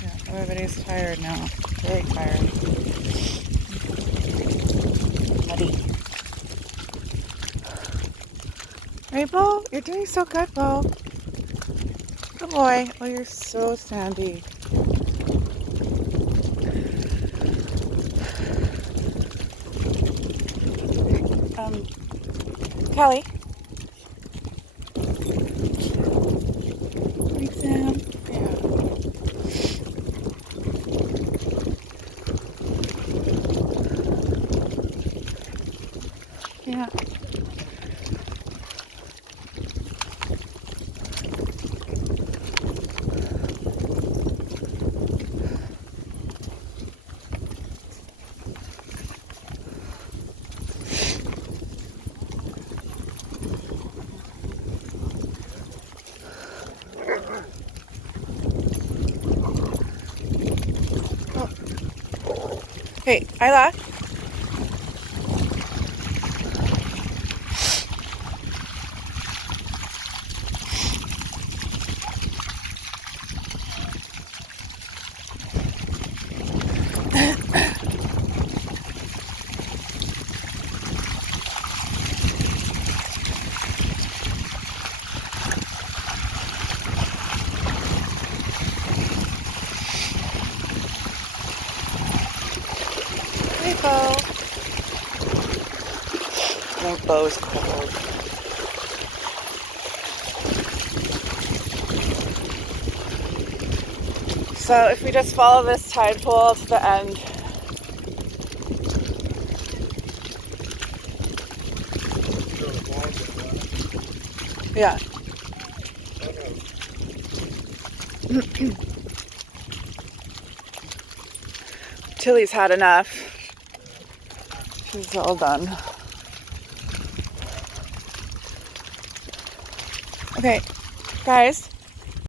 Yeah, everybody's tired now. Very tired. Muddy. Right, Bo? You're doing so good, Bo. Good boy. Oh, you're so sandy. Callie. Right, Sam. Yeah. Yeah. Oh. Hey, Isla. Hey, Bo. I think Bo's cold. So if we just follow this tide pool to the end, yeah. Tilly's had enough. She's all done. Okay, guys.